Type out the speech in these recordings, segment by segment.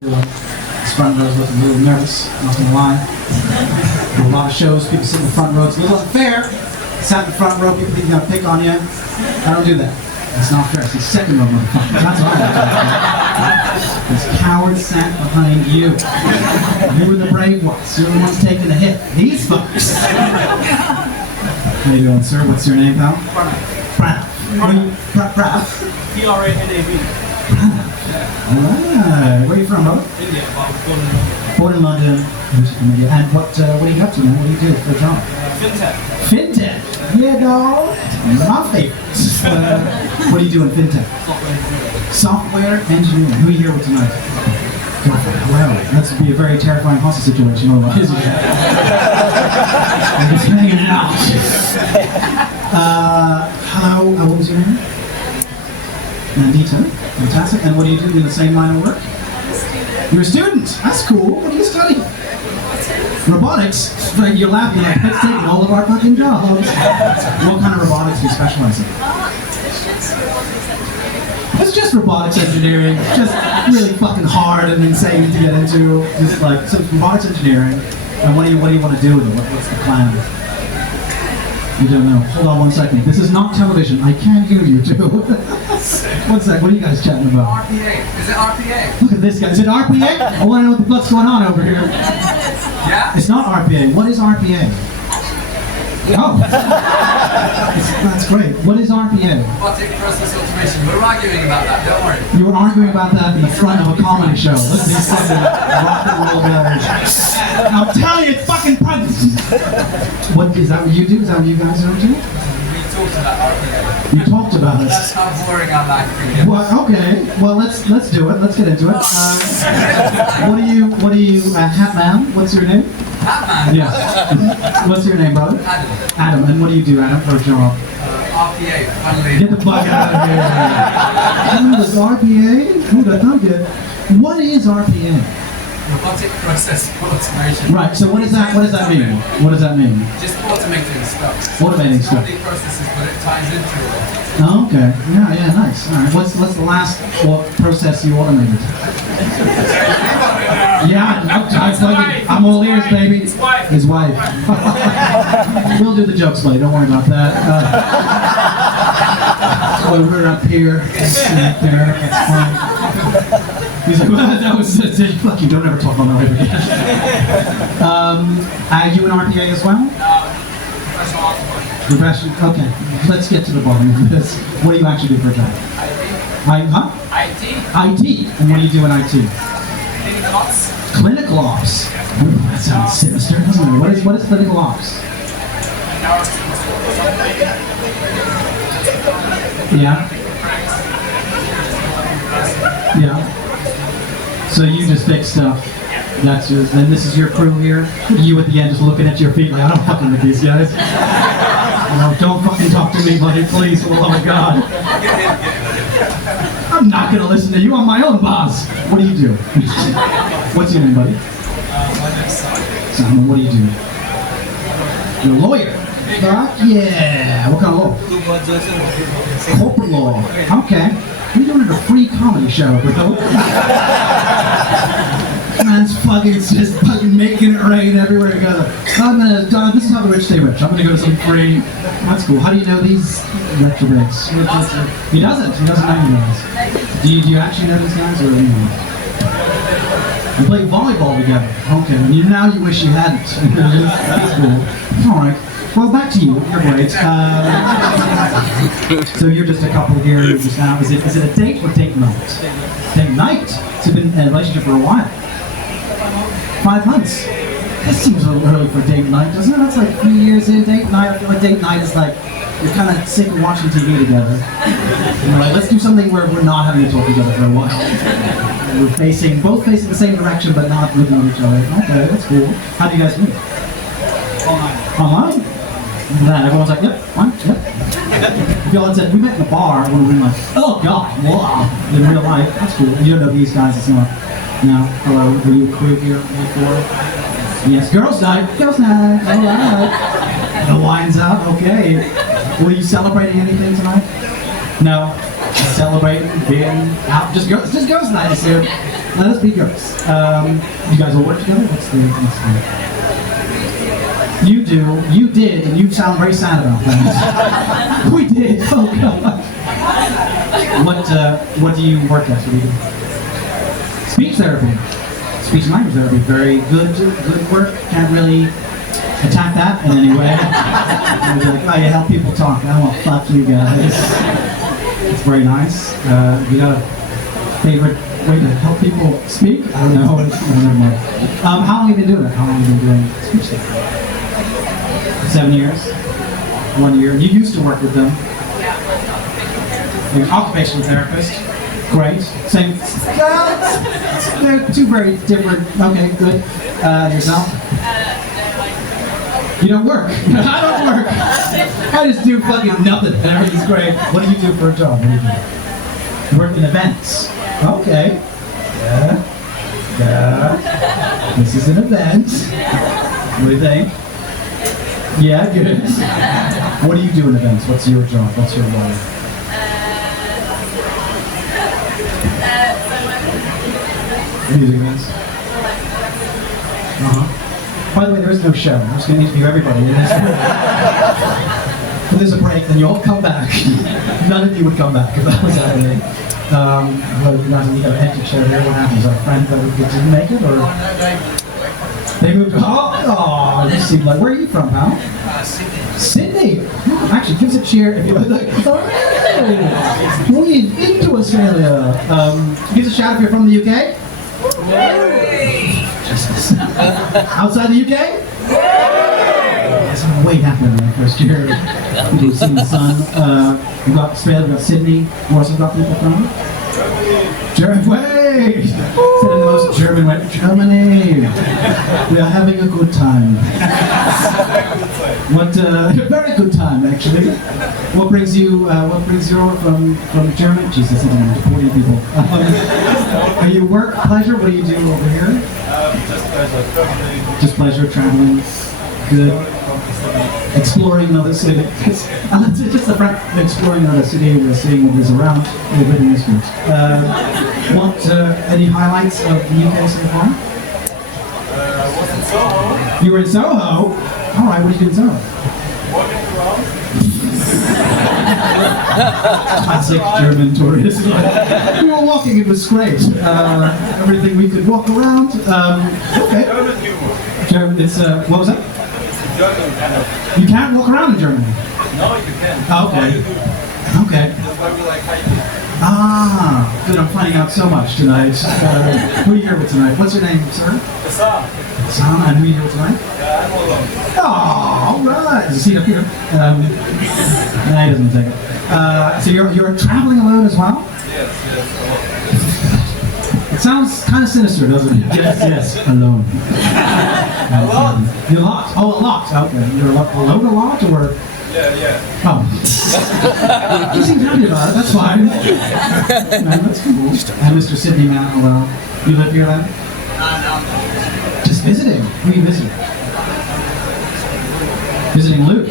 This front row's looking a little nervous, not gonna lie. A lot of shows, people sit in the front row. It's a little unfair. Sat in the front row, people think they're gonna pick on you. I don't do that. That's not fair. It's the second row, motherfucker. That's what I'm talking about. This coward sat behind you. You were the brave ones. You're the ones taking the hit. These folks. How you doing, sir? What's your name, pal? Pranav. Pranav. P-R-A-N-A-V. Alright, where are you from, brother? India, but born in London. Born in London. And what are you up to, man? What do you do for a job? Fintech. Fintech? Yeah, dog. My favorite. What do you do in fintech? Software engineering. Who are you here with tonight? Well, that would be a very terrifying hostage situation, otherwise. I'm just hanging out. Hello, what was your name? Nandita. Fantastic. And what do you do in the same line of work? You're a student. That's cool. What do you study? Robotics. You're laughing like it's taking all of our fucking jobs. What kind of robotics do you specialize in? It's just robotics engineering. Just really fucking hard and insane to get into. Just like so it's robotics engineering. And what do you want to do with it? What's the plan? You don't know. Hold on one second. This is not television. I can't hear you too. What's that? What are you guys chatting about? RPA. Is it RPA? Look at this guy. Is it RPA? I want to know what the fuck's going on over here. Yeah? It's not RPA. What is RPA? Oh. That's great. What is RPA? Robotic process automation. We're arguing about that, don't worry. You were arguing about that in front of a comedy show. Listen to these fucking rock and roll guys. I'm telling you, it's fucking fun. What is that? What you do? Is that what you guys are into? We talked about RPA. You talked about it. That's how boring our life can get. Well, okay. Well, let's do it. Let's get into it. What are you, Hatman? What's your name? Batman? Yeah. What's your name, brother? Adam. Adam. And what do you do, Adam, for a job? RPA. Finally. Get the fuck out of here. Adam does RPA? Ooh, that's not good. What is RPA? Robotic process automation. Right. So what does that mean? What does that mean? Just automating stuff. Automating stuff. Not the processes, but it ties into it. Oh, okay. Yeah, nice. All right. What's the last process you automated? Yeah, I'm all ears, baby. His wife. His wife. We'll do the jokes later. Don't worry about that. Well, we're up here. Right there. That's fine. He's like, well, that was it. Fuck you. Don't ever talk about my wife again. Are you an RPA as well? Professional artist. Professional. Okay. Let's get to the bottom of this. What do you actually do for a job? IT. IT. And what do you do in IT? Clinical ops. Clinical ops. Ooh, that sounds sinister, doesn't it? What is clinical ops? Yeah. Yeah. So you just fix stuff. That's just, and this is your crew here. You at the end just looking at your feet like, I don't fucking with these guys. No, don't fucking talk to me, buddy, please. Oh my God. I'm not gonna listen to you. I'm my own boss. What do you do? What's your name, buddy? My name's Simon. Simon, what do you do? You're a lawyer. Yeah. What kind of law? Corporate law. Okay. We're doing a free comedy show, bro. Man's fucking just fucking making it rain everywhere he goes. This is how the rich stay rich. I'm gonna go to some free. That's cool. How do you know these retrobates? He doesn't. He doesn't know you guys. Do you actually know these guys or you? You play volleyball together. Okay. And now you wish you hadn't. That's cool. All right. Well, back to you. You're great. So you're just a couple here. You're just now. Is it a date or date night? Date night. So you've been in a relationship for a while. 5 months. That seems a little early for date night, doesn't it? That's like 3 years in date night. I feel like date night is like you're kind of sick of watching TV together. And we're like, let's do something where we're not having to talk to each other for a while. We're both facing the same direction, but not looking at each other. Okay, that's cool. How do you guys meet? Online. And then everyone's like, yep, fine, yep. If y'all had said, we met in a bar, we would have been like, oh God, wow. In real life, that's cool. You don't know these guys, it's not. No, hello, were you a crew here before? Yes, girls' night, all right. The wine's out, okay. Were you celebrating anything tonight? No. Celebrating, being out, just girls' night is here. Let us be girls. You guys all work together? What's the... You do, you did, and you sound very sad about that. We did, oh god. What do you work at? What do you do? Speech therapy. Speech and language therapy. Very good work. Can't really attack that in any way. You'd be like, oh, you help people talk. Oh, well, fuck you guys. It's very nice. You got a favorite way to help people speak? I don't know. Never mind. How long have you been doing it? How long have you been doing speech therapy? 7 years? 1 year? You used to work with them. You're an occupational therapist. Great. Same. They're two very different. Okay, good. Yourself? You don't work. I don't work. I just do fucking nothing. Everything's great. What do you do for a job? What do you do? You work in events. Okay. Yeah. This is an event. What do you think? Yeah, good. What do you do in events? What's your job? What's your role? Music events. By the way, there is no show. I'm just going to interview everybody in this room. If there's a break, then you all come back. None of you would come back if that was happening. Well, you guys got an empty chair here. What happens? Our friends that didn't make it, or they moved? Oh, you seem like. Where are you from, pal? Sydney. Actually, give us a cheer if you would like. We've been to Australia. Give us a shout if you're from the UK. Jesus. Outside the UK? Yes, I'm way happier than my first year. We've seen the sun. We've got Australia, we've got Sydney. Where else have we got people from? Germany. Wait! Said in the most German way. Germany. We are having a good time. What? A very good time, actually. What brings you over from Germany? Jesus, I'm deporting people. Are you work, pleasure? What do you do over here? Just pleasure, traveling. Good. Exploring another city. Just the fact of exploring another city, we're seeing what is around. We're living this week. Any highlights of the UK so far? Was in Soho. You were in Soho? Alright, what did you do in Soho? Walking around. Classic German tourist. We were walking, it was great. Everything we could walk around. Okay. German humor. It's, what was that? German kind of. You can't walk around in Germany. No, you can. Oh, okay. Okay. That's why we like hiking. Ah, good. I'm finding out so much tonight. Who are you here with tonight? What's your name, sir? Assam. Sam, and who are you here with tonight? Yeah, I'm alone. Oh, all right. There's a seat up here. Nah, he doesn't take it. So you're traveling alone as well? Yes. It sounds kind of sinister, doesn't it? Yes, alone. A lot. You're a lot. Oh, a lot. Okay. You're alone a lot, or? Yeah. Oh. You seem happy about it. That's fine. Man, that's cool. And Mr. Sydney man, well, you live here then? No. Just visiting. Who are you visiting? Visiting Luke.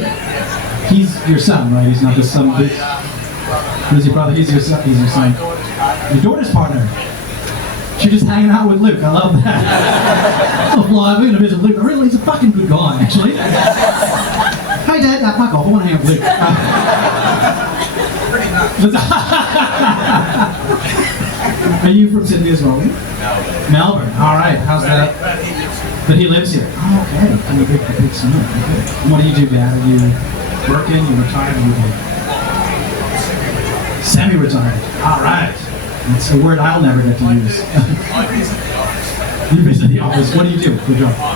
He's your son, right? He's not just some bitch. Who's your brother? He's your son. He's your son. Your daughter's partner. She's just hanging out with Luke. I love that. Oh, well, I'm going to visit Luke. Really, he's a fucking good guy, actually. Hi, Dad. Fuck off. I want to hang out with Luke. Are you from Sydney as well? Melbourne. All right. How's that? But he lives here. Oh, okay. I'm a big son. Okay. What do you do, Dad? Are you working? You retired? What do you do? Semi-retired. All right. It's a word I'll never get to use. You visit the office. What do you do? Good job. All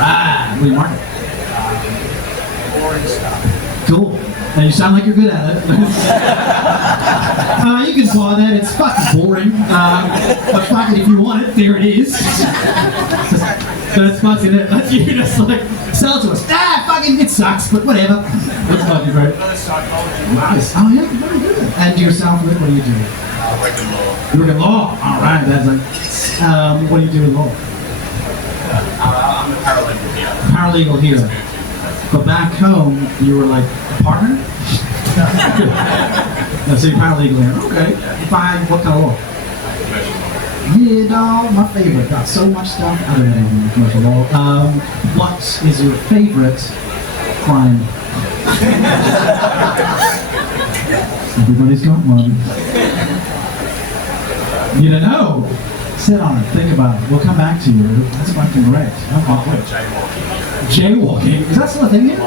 right. What do you market? Boring stuff. Cool. And you sound like you're good at it. You can call that. It's fucking boring. But fuck it if you want it. There it is. That's fucking it. That's you just like, sell it to us. Fucking it sucks, but whatever. What's fucking great? Nice. Oh yeah, very good. And yourself, what do you do? I work in law. You work in law. All right. That's like, what do you do in law? I'm a paralegal here. Paralegal here. But back home, you were like a partner? No, so you're paralegal here. Okay. Fine. What kind of law? Yeah, dog, my favorite. Got so much stuff. I don't know the commercial law. What is your favorite crime? Everybody's got one. You don't know. Sit on it. Think about it. We'll come back to you. That's fucking great. Jaywalking. Jaywalking. Is that still a thing here?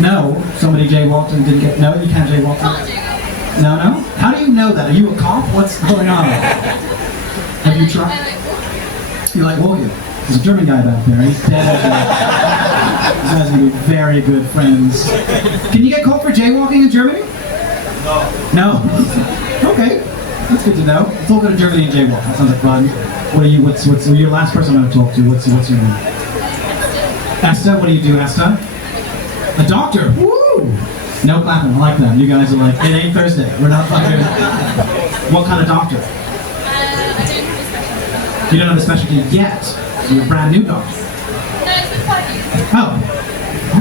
No. Somebody jaywalked and didn't get. No, you can't jaywalk. No, no. How do you know that? Are you a cop? What's going on? Have you tried? You like walking? There's a German guy back there. He's dead. These guys are gonna be very good friends. Can you get caught for jaywalking in Germany? No. Okay. That's good to know. Let's all go to Germany and jaywalk. That sounds like fun. What are you? What's your last person I'm going to talk to? What's your name? Esther. What do you do, Esther? A doctor. Woo! No clapping. I like that. You guys are like, it ain't Thursday. We're not fucking. What kind of doctor? You don't have a specialty yet. So you're a brand new doctor. Oh.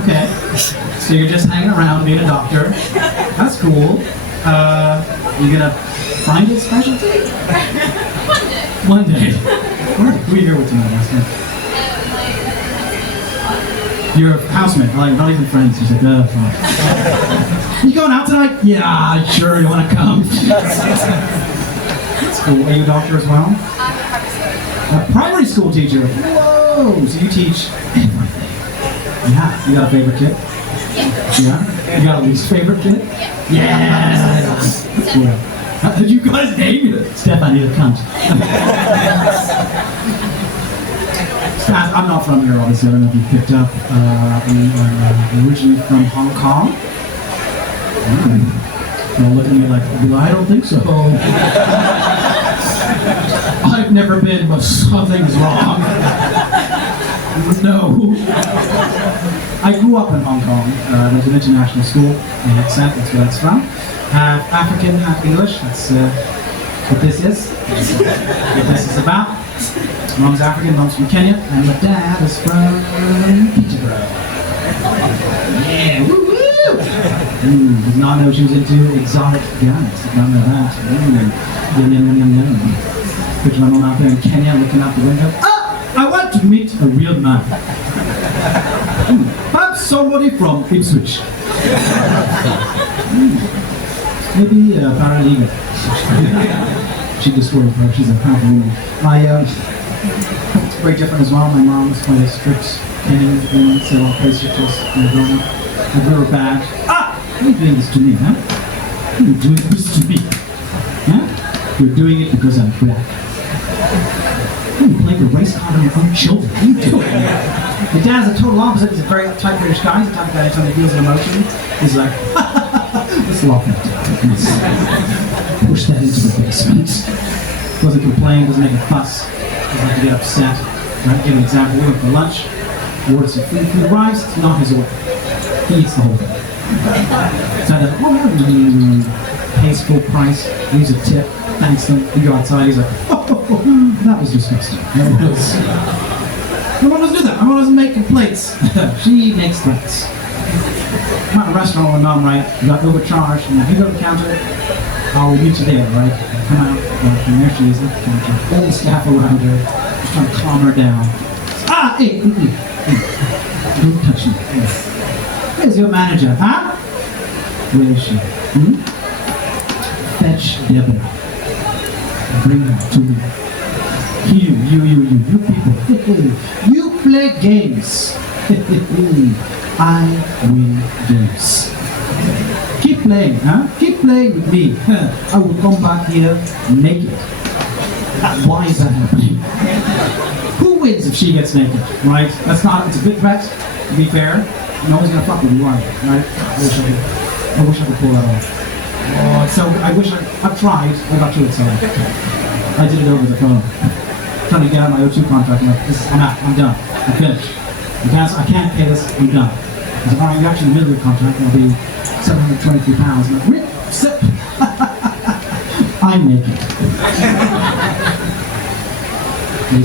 Okay. So you're just hanging around being a doctor. That's cool. You gonna find a specialty? One day. Who are you here with tonight, Esther? You're a housemate, like not even friends. She's like, fine. You going out tonight? Yeah, sure. You wanna come? That's cool. Are you a doctor as well? A primary school teacher. Whoa! So you teach everything. Yeah. You got a favorite kid? Yeah. You got a least favorite kid? Yeah. Cool. Did you guys name it? Steph, I need a cunt. I'm not from here, obviously. I don't know if you picked up. I'm originally from Hong Kong. Don't look at me like, well, I don't think so. I've never been, but something's wrong. No. I grew up in Hong Kong. I went to an international school in accent, that's where that's from. Half African, half English. That's what this is. What this is about. Mom's African, mom's from Kenya, and my dad is from Peterborough. Yeah, woo woo! Did not know she was into exotic guns. Did not know that. Yum, yum, yum, yum, yum. Picture my mom out there in Kenya looking out the window. Ah! I want to meet a real man. Perhaps somebody from Ipswich. Maybe a paralegal. She destroyed her. She's a powerful woman. It's very different as well. My mom was quite a strict Kenyan woman, so I'll place her just growing up. I grew her bad. Ah! Why are you doing this to me, huh? Why are you doing this to me? Huh? You're doing it because I'm black. Why are you playing the race card on your own children? What are you doing? My dad's a total opposite. He's a very uptight British guy. He's the type of guy who somebody feels an emotion. He's like, let's lock that down. Let's push that into the basement. Doesn't complain, doesn't make a fuss, doesn't have to get upset. I'll give an example. We went for lunch, we ordered some food, food arrives, it's not his order. He eats the whole thing. So I thought, pays full price, leaves a tip, thanks them. We go outside, he's like, oh, that was disgusting. My mom doesn't do that. My mom doesn't make complaints. She makes threats. I'm at a restaurant with mom, right? You got overcharged, and if you go to the counter, I'll meet you there, right? Come out, and there she is at the counter. All the staff around her, just trying to calm her down. Ah, hey, don't touch me. Where's your manager, huh? Where is she? Fetch Deborah. Bring her to me. You people. You play games. I win games. Keep playing, huh? Keep playing with me. I will come back here naked. Why is that happening? Who wins if she gets naked, right? That's not, it's a good bet, to be fair. No one's gonna fuck with you, are they? Right? I wish I could pull that off. Oh, so I wish I've tried, I got through it, so I did it over the phone. Trying to get out my O2 contract, I'm like, I'm out, I'm done, I'm finished. I can't pay this, I'm done. I said, alright, you're actually in the middle of the contract, and I'll be £723. I'm like, Rick, sit. I'm naked. You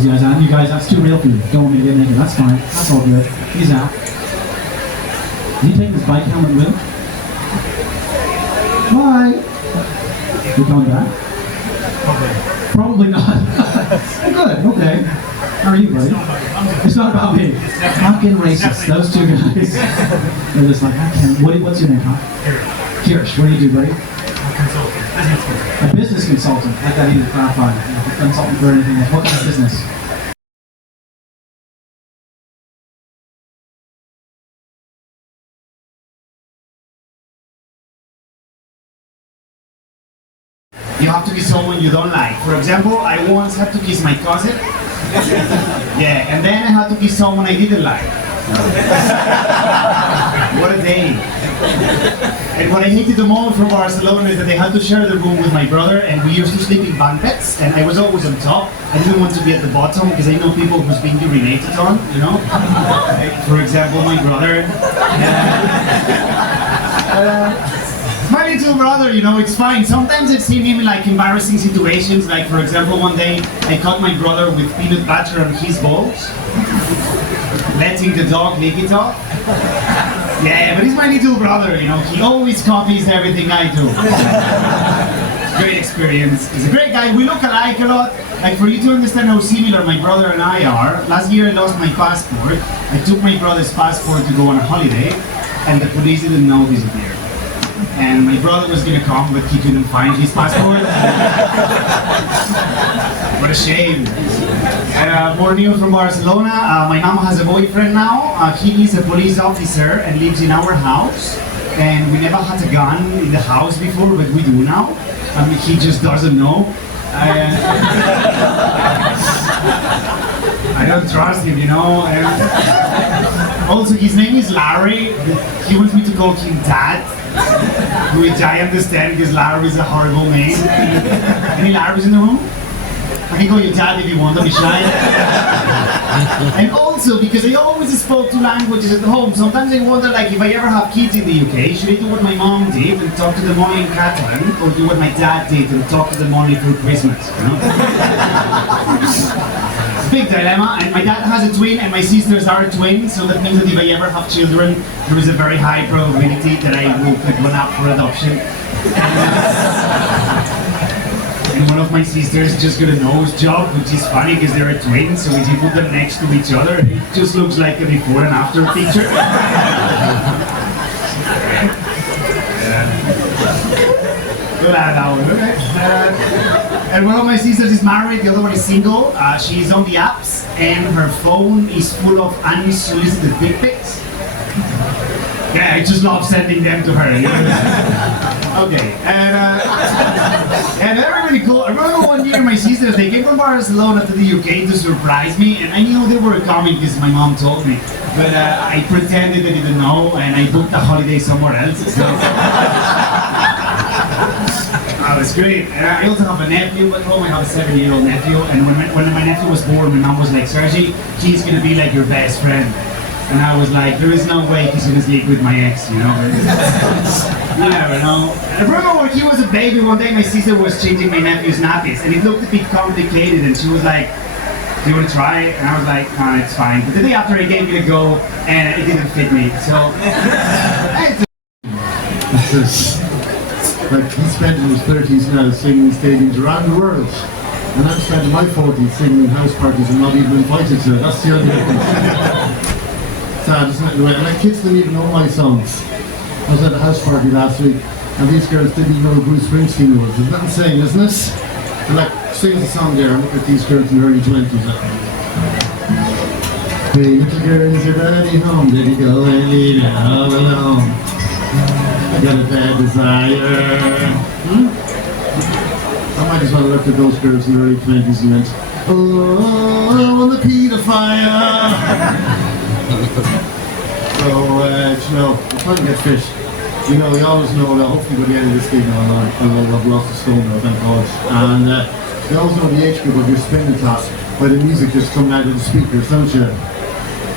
guys, that's too real for you. Don't want me to get naked. That's fine. That's all good. He's out. Is he taking his bike helmet with him? Bye. You coming back? Probably not. Good, okay. How are you, buddy? It's not about me. Fucking racist, those two guys. They're just like, I can't. What's your name, huh? Kirsch. What do you do, buddy? A business consultant. Like that either clarify. Like a consultant for anything. What kind of business? You have to kiss someone you don't like. For example, I once had to kiss my cousin. Yeah, and then I had to kiss someone I didn't like. What a day. And what I hated the most from Barcelona is that they had to share the room with my brother, and we used to sleep in bunk beds, and I was always on top. I didn't want to be at the bottom because I know people who's being urinated on, you know? Like, for example, my brother. My little brother, you know, it's fine. Sometimes I've seen him in like embarrassing situations. Like, for example, one day I caught my brother with peanut butter on his balls, letting the dog lick it off. Yeah, but he's my little brother, you know. He always copies everything I do. Great experience. He's a great guy. We look alike a lot. Like, for you to understand how similar my brother and I are, last year I lost my passport. I took my brother's passport to go on a holiday, and the police didn't know disappeared. And my brother was gonna come, but he couldn't find his passport. What a shame. More news from Barcelona. My mom has a boyfriend now. He is a police officer and lives in our house. And we never had a gun in the house before, but we do now. I mean, he just doesn't know. I don't trust him, you know. And also, his name is Larry. He wants me to call him Dad, which I understand because Larry is a horrible name. Any Larrys in the room? I can call you Dad if you want, don't be shy. And also, because I always spoke two languages at home, sometimes I wonder, like, if I ever have kids in the UK, should I do what my mom did and talk to them only in Catalan, or do what my dad did and talk to them only through Christmas, you know? It's a big dilemma, and my dad has a twin and my sisters are twins, so that means that if I ever have children, there is a very high probability that I will pick one up for adoption. And one of my sisters just got a nose job, which is funny because they're twins, so if you put them next to each other, it just looks like a before and after picture. And one of my sisters is married, the other one is single. She's on the apps, and her phone is full of unsolicited dick pics. Yeah, I just love sending them to her. You know? Okay, and they're really cool. I remember one year my sisters, they came from Barcelona to the UK to surprise me, and I knew they were coming because my mom told me. But I pretended I didn't know, and I booked a holiday somewhere else. So. Oh, it's great. And I also have a nephew at home. I have a 7-year-old nephew, and when my nephew was born, my mom was like, Sergi, he's gonna be like your best friend. And I was like, there is no way he's gonna sleep with my ex, you know? You never know. I remember when he was a baby, one day my sister was changing my nephew's nappies, and it looked a bit complicated, and she was like, do you want to try it? And I was like, no, it's fine. But the day after I gave it a go, and it didn't fit me, so... Like, he spent in his 30s now singing in stadiums around the world. And I'm spending my 40s singing in house parties and not even invited to it. That's the only difference. Sad, isn't it? And my kids didn't even know my songs. I was at a house party last week, and these girls didn't even know who Bruce Springsteen was. Isn't that insane, isn't it? They're like, sing the song there, and look at these girls in their early 20s. Hey, little girl, is your daddy home? Did he go and leave you all alone? I got a bad desire. I might as well look at those girls in their early 20s and went, oh, on the pedophile. So, you know, I'm trying to get fit. You know, we always know that hopefully by the end of this thing I'll have lost a stone now, thank God. And you always know the age group of your spinning class by the music that's coming out of the speakers, don't you?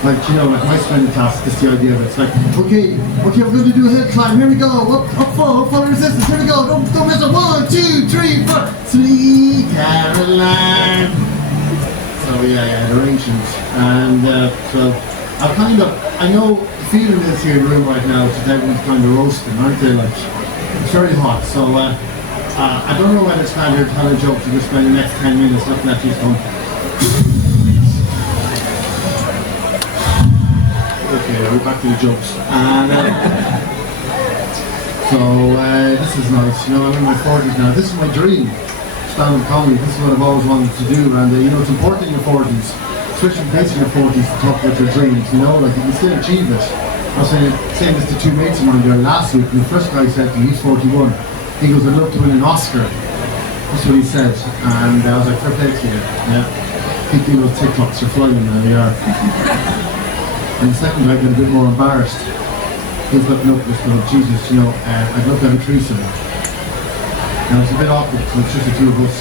Like, you know, like my spinning class, that's the idea of it. It's like, okay, we're going to do a hill climb, here we go, up full resistance, here we go, don't miss it, 1, 2, 3, 4, Sweet Caroline. So yeah, they're ancient. And so, I know the feeling is here in the room right now, that everyone's kind of roasting, aren't they? Like, it's very hot, so I I don't know whether it's time here to tell a joke to just spend the next 10 minutes looking at these come. Okay, we're back to the jokes. And, this is nice. You know, I'm in my 40s now. This is my dream. Stand-up comedy. This is what I've always wanted to do. And, you know, it's important in your 40s. Switching place in your 40s to talk about your dreams. You know, like you can still achieve it. I was saying this to two mates of mine there last week. And the first guy said to me, he's 41. He goes, I'd love to win an Oscar. That's what he said. And I was like, fair play to you. Yeah. Keep doing those TikToks. You're flying now. They are. And the second guy got a bit more embarrassed. He was looking up at us going, Jesus, you know, I'd love to have a threesome. Now it's a bit awkward because it's just the two of us.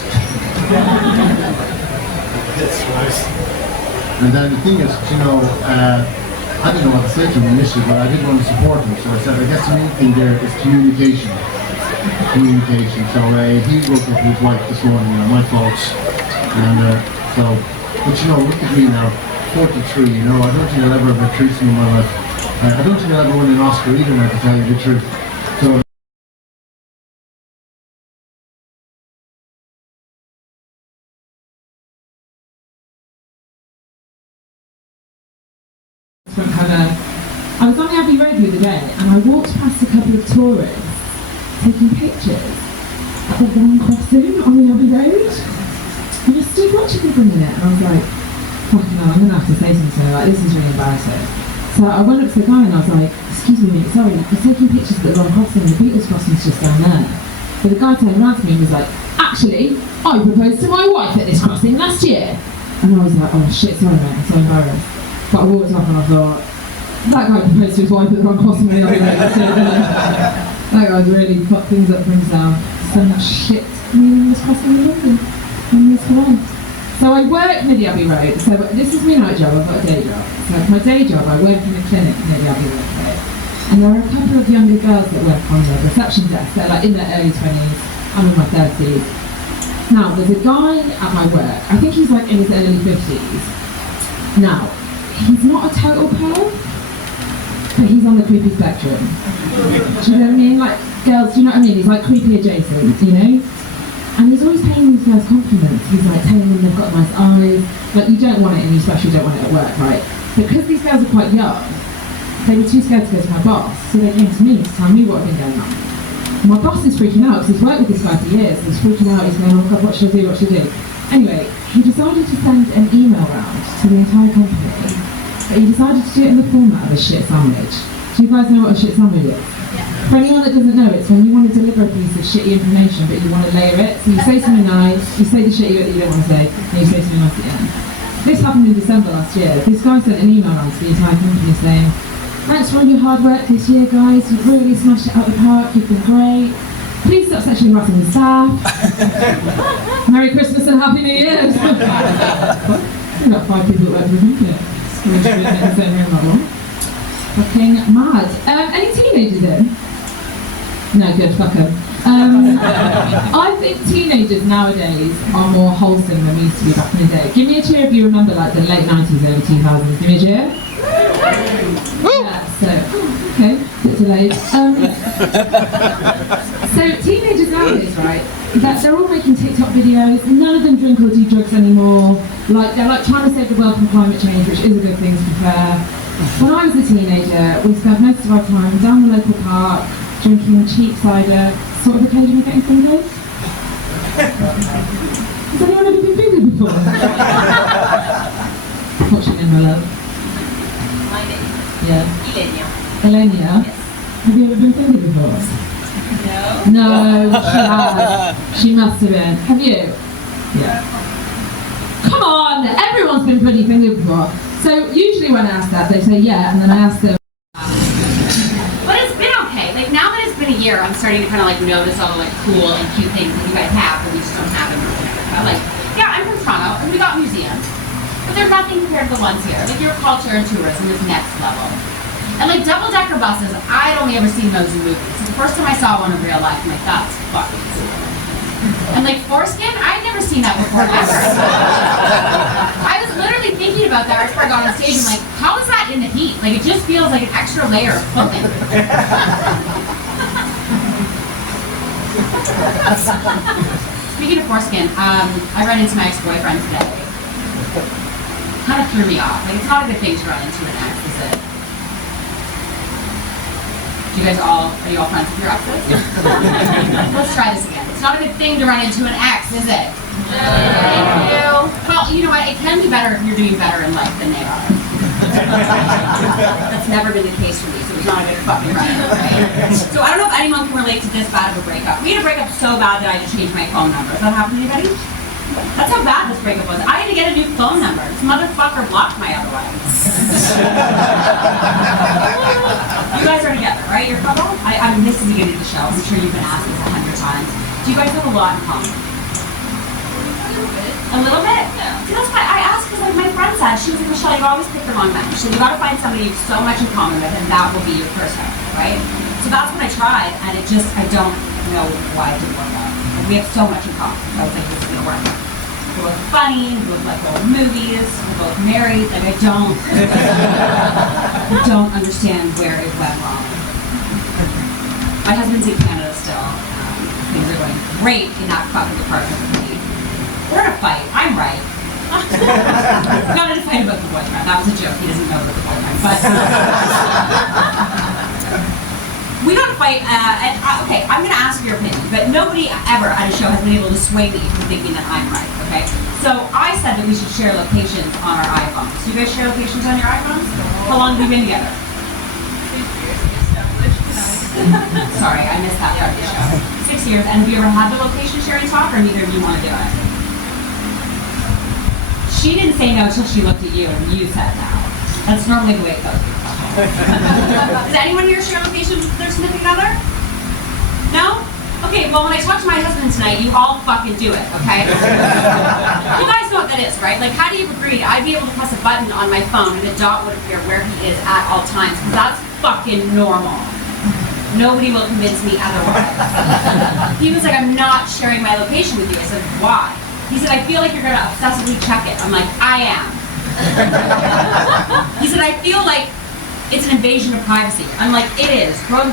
It's nice. And then the thing is, you know, I didn't know what to say to him initially, but I did want to support him. So I said, I guess the main thing there is communication. Communication. So he broke up with his wife this morning, my fault. And but you know, look at me now, 43, you know, I don't think I'll ever have a threesome in my life. I don't think I'll ever win an Oscar either now, to tell you the truth. So front cover. I was on the Abbey Road the other day and I walked past a couple of tourists taking pictures at the wrong crossing on the Abbey Road. And I stood watching them for a minute and I was like, fucking hell, I'm going to have to say something, like this is really embarrassing. So I went up to the guy and I was like, excuse me, sorry, you're taking pictures at the wrong crossing, the Beatles crossing's just down there. But the guy turned around to me and was like, actually, I proposed to my wife at this crossing last year. And I was like, oh shit, sorry mate, I'm so embarrassed. But I walked up and I thought, that guy proposed to his wife at the wrong crossing when he was that guy's really fucked things up for himself. So much shit meaning this crossing in London. And this way. So I work near the Abbey Road. So this is my night job, I've got a day job. So my day job, I work in a clinic near the Abbey Road. Right? And there are a couple of younger girls that work on the reception desk. They're like in their early 20s, I'm in my 30s. Now, there's a guy at my work, I think he's like in his early 50s. Now, he's not a total perv, but he's on the creepy spectrum. Do you know what I mean? Like, girls, do you know what I mean? He's like creepy adjacent, you know? And he's always paying these girls compliments. He's like telling them they've got nice eyes. Like, you don't want it, and you especially don't want it at work, right? Because these girls are quite young, they were too scared to go to my boss, so they came to me to tell me what had been going on. And my boss is freaking out because he's worked with this guy for years. He's freaking out. He's going, oh God, what should I do? What should I do? Anyway, he decided to send an email round to the entire company, but he decided to do it in the format of a shit sandwich. Do you guys know what a shit sandwich is? For anyone that doesn't know, it's when you want to deliver a piece of shitty information, but you want to layer it. So you say something nice, you say the shit you don't want to say, and you say something nice at the end. This happened in December last year. This guy sent an email around to the entire company saying, thanks for all your hard work this year, guys. You've really smashed it out of the park. You've been great. Please stop sexually harassing the staff. Merry Christmas and Happy New Year. We've got 5 people that work for the company. So we should be in the same room, not one. Fucking mad. Any teenagers in? No, good, fuck 'em. I think teenagers nowadays are more wholesome than we used to be back in the day. Give me a cheer if you remember like the late 90s, early 2000s. Give me a cheer. Yeah, so, okay, bit delayed. So teenagers nowadays, right, that they're all making TikTok videos, none of them drink or do drugs anymore. Like, they're like trying to save the world from climate change, which is a good thing to be fair. When I was a teenager, we spent most of our time down the local park, drinking cheap cider, sort of occasionally getting fingered. Has anyone ever been fingered before? What's your name, my love? My name Yeah. is Ilenia. Elenia? Have you ever been fingered before? No. No, she has. She must have been. Have you? Yeah. Come on! Everyone's been bloody fingered before. So usually when I ask that, they say yeah, and then I ask them. But it's been okay. Like now that it's been a year, I'm starting to kind of like notice all the like cool and cute things that you guys have that we just don't have in North America. Like, yeah, I'm from Toronto and we got museums, but they're nothing compared to the ones here. Like your culture and tourism is next level. And like double-decker buses, I'd only ever seen those in movies. So the first time I saw one in real life, I'm like, that's fucking cool. And like foreskin, I'd never seen that before ever. I was literally thinking about that before I got on stage and like, how is that in the heat? Like it just feels like an extra layer of clothing. Speaking of foreskin, I ran into my ex-boyfriend today. Kind of threw me off. Like, it's not a good thing to run into an ex, is it? Are you all friends with your exes? Let's try this again. It's not a good thing to run into an ex, is it? Thank you. Well, you know what? It can be better if you're doing better in life than they are. That's never been the case for me, so it's not a good fucking run, right? So I don't know if anyone can relate to this bad of a breakup. We had a breakup so bad that I had to change my phone number. Has that happened to anybody? That's how bad this breakup was. I had to get a new phone number. This motherfucker blocked my other one. You guys are together, right? You're a couple? I mean, this is the beginning of the show. I'm sure you've been asked this 100 times. Do you guys have a lot in common? A little bit? Yeah. See, that's why I asked, because like my friend said, she was like, Michelle, you always pick the wrong man. So you gotta find somebody you have so much in common with, and that will be your person, right? So that's what I tried, and it just, I don't know why it didn't work out. Like, we have so much in common. So I was like, this is gonna work. We're both funny, we both like old movies, we're both married. Like, I don't understand where it went wrong. My husband's in Canada still. Things are going great in that fucking department with me. We're in a fight. I'm right. Not in a fight about the boyfriend. That was a joke. He doesn't know about the boyfriend. But we got a fight. Okay, I'm going to ask your opinion. But nobody ever at a show has been able to sway me from thinking that I'm right. Okay. So I said that we should share locations on our iPhones. Do you guys share locations on your iPhones? How long have we been together? 6 years established. Sorry, I missed that part of the show. 6 years. And have you ever had the location sharing talk, or neither of you want to do it? She didn't say no until she looked at you and you said no. That's normally the way it goes. Does anyone here share locations with their significant other? No? Okay, well when I talk to my husband tonight, you all fucking do it, okay? You guys know what that is, right? Like, how do you agree? I'd be able to press a button on my phone and a dot would appear where he is at all times, because that's fucking normal. Nobody will convince me otherwise. He was like, I'm not sharing my location with you. I said, why? He said, I feel like you're gonna obsessively check it. I'm like, I am. He said, I feel like it's an invasion of privacy. I'm like, it is. Throw the